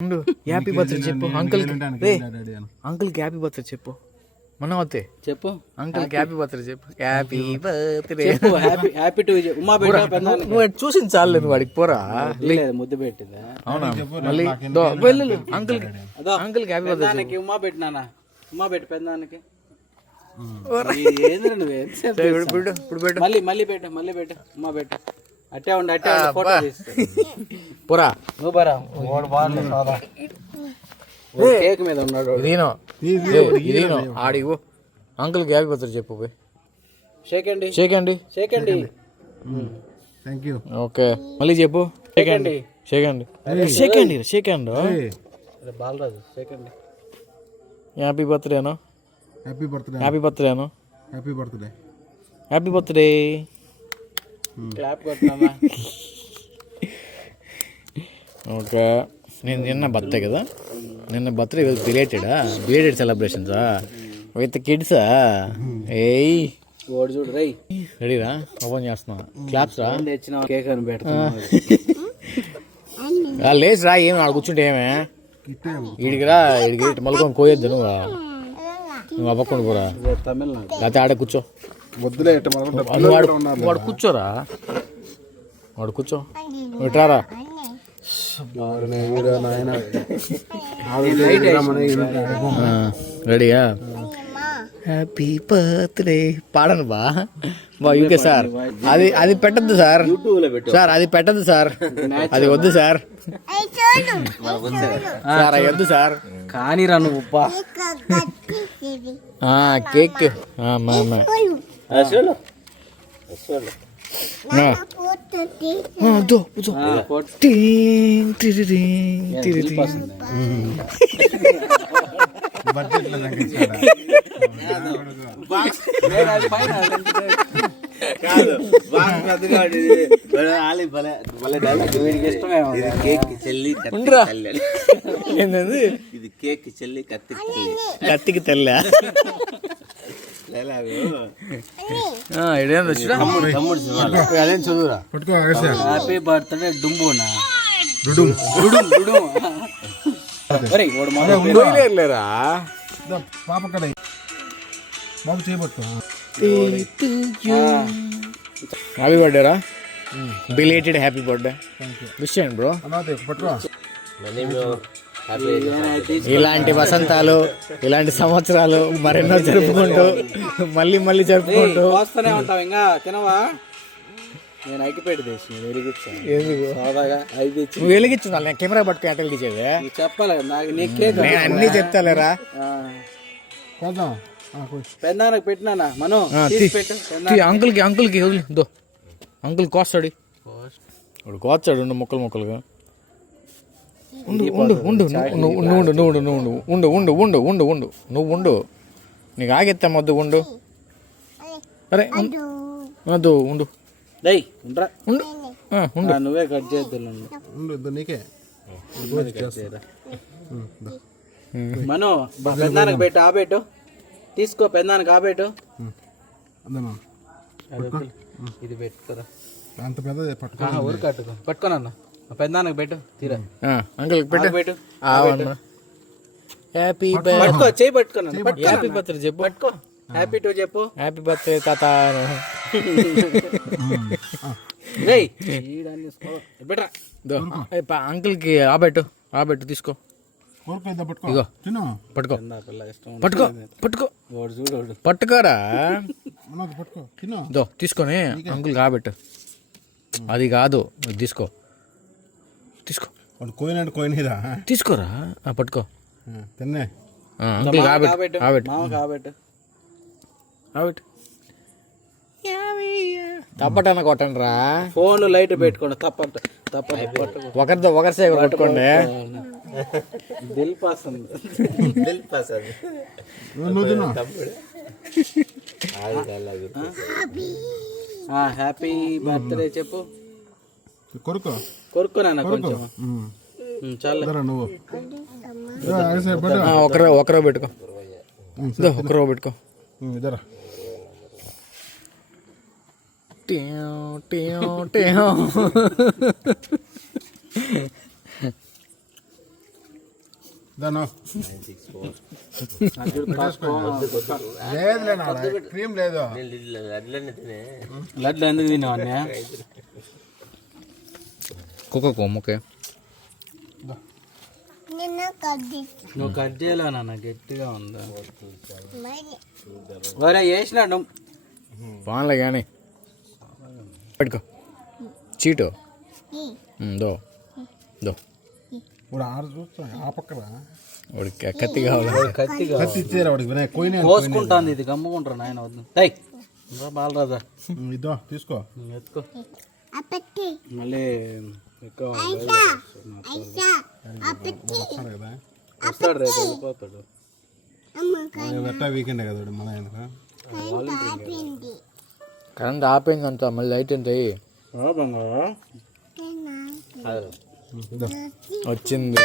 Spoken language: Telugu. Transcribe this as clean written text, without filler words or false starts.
హ్యాపీ బర్త్డే చెప్పు అంకుల్. అంకుల్కి హ్యాపీ బర్త్డే చెప్పు. మనవతే చెప్పు అంకుల్కి హ్యాపీ బర్త్డే చెప్పు. Happy birthday happy to Uma బేటా. నువ్వు చూసింది చాలేదు వాడికి పోరా. ముద్దు పెట్టిందా? అవునా? మళ్ళీ అంకుల్ అంకుల్కి హ్యాపీ బర్త్డే ఉమా పెట్టినా. ఉమా పెట్టి పెద్దానికి మళ్ళీ పెట్ట ఉమా పెట్ట. అట్టే ఉండి ఫోటో పోరా. నువ్వు బరా కేక్ మీద ఉన్నాడు. ఇదేనో ఆడిగో అంకుల్కి హ్యాపీ బర్త్డే చెప్పు. షేక్ అండి. ఓకే మళ్ళీ చెప్పు. షేక్ అండి. బాలరాజు షేక్ అండి. హ్యాపీ బర్త్డేనా? Happy birthday. క్లాప్ కొట్టినామా? ఓకే. నేను నిన్న బర్త్డే కదా, నిన్న బర్త్డే బిలేటెడ్ సెలబ్రేషన్సా విత్ కిడ్సా? ఏయ్ ఓడి చూడు రై. రెడీరా? ఓపెన్ చేస్తున్నా. క్లాప్స్ రా. కేక్ అని పెడతా. లేచి రా. ఏమి ఆడ కూర్చుంటే ఏమే వీడికి రా. వీడికి మళ్ళీ కోయొద్దు. నువ్వు అవ్వకుండా పోరా. తమిళనాడు లేకపోతే ఆడే కూర్చో. వాడు కూర్చోరా. వాడు కూర్చో. ఇట్రారా. రెడీయా? హ్యాపీ బర్త్డే పాడను బా యూకే సార్. అది పెట్టద్దు సార్. అది పెట్టద్దు సార్. అది వద్దు సార్. అది వద్దు సార్. కానీ రా నువ్వు కేక్ ఇది కేక్ చెల్లి కత్తికి తెల్ల. అదేం చదువురా. హ్యాపీ బర్త్డే డుంబునా. లేరా హ్యాపీ బర్త్డే రా. Belated happy birthday. విష్ చేయండి బ్రో. ఇలాంటి వసంతాలు, ఇలాంటి సంవత్సరాలు మరెన్నో జరుపుకుంటూ మళ్ళీ జరుపుకుంటూ వస్తూనే ఉంటాం. ఇంకా తినవా? నేను ఐకిపేట తెచ్చి వెలిగించు. నేను కెమెరా పట్టుకుని అటెల్ తీసేది చెప్పాలి. అన్ని చెప్తాలేరా. పెద్దానికి పెట్టినా మనం అంకుల్కి వదిలిదో. అంకుల్ కోస్తాడు. వాడు కోస్తాడు ముక్కలుగా. ఉండు. నీకు ఆగెత్తా మొద్దు. ఉండు. అరే వద్దు. ఉండు. నువ్వే కట్ చేద్దు. నీకే మనం పెద్దానికి పెట్టు. ఆబెట్టు తీసుకో. పెద్దానికి ఆబెట్టు. ఇది పెట్టుకోరా. అంత పెద్ద ఊరు పట్టుకోనన్నా. పెద్దానికి పెట్టు. తీరా అంకుల్ పెట్టు. హ్యాపీ పట్టుకో. చేయి పట్టుకున్నా. హ్యాపీ బర్త్డే చెప్పు. పట్టుకో. హ్యాపీ టు చెప్పు. హ్యాపీ బర్త్డే తాత. అంకుల్కి ఆబెట్టు తీసుకో. ఇగో పట్టుకోరా. తీసుకొని అంకుల్కి ఆబెట్టు. అది కాదు తీసుకో. తీసుకోరా. పట్టుకో. అంకుల్ ఆబెట్టు. తప్పటన్నా కొట్టండి రా. ఫోన్ లైట్ పెట్టుకోండి. ఒకరి సేవ పట్టుకోండి. దిల్ పాస్ హ్యాపీ బర్త్డే చెప్పు. కొరుకోనా కొంచెం. చాలా ఒకరో పెట్టుకో. క్రీమ్ లేదు. లడ్లు ఎందుకు తిన్నావు అన్నయ్య? కుక్కకు ముక్కే నువ్వు కట్ చేయలే నాన్న, గట్టిగా ఉందా? వరే వేసినాడు వాన్లే కానీ పెట్టుకో చీటు దో దో ఇప్పుడు ఆరు చూస్తా ఆ పక్కన వాడికి కత్తి కావాలి. కత్తిగా కత్తి ఇచ్చారు వాడికి కోసుకుంటాను. ఇది కమ్ముకుంటారు నాయన వద్దు. బాలరాజా ఇదో తీసుకో. ఎత్తుకో మళ్ళీ ఎక్కువ కదా వస్తాడు, రేపు వెళ్ళిపోతాడు. వెట్టా వీకెండ్ కదా మన కరెంట్ ఆపోయిందంట, మళ్ళీ లైట్ ఉంటాయి. బంగారా వచ్చింది.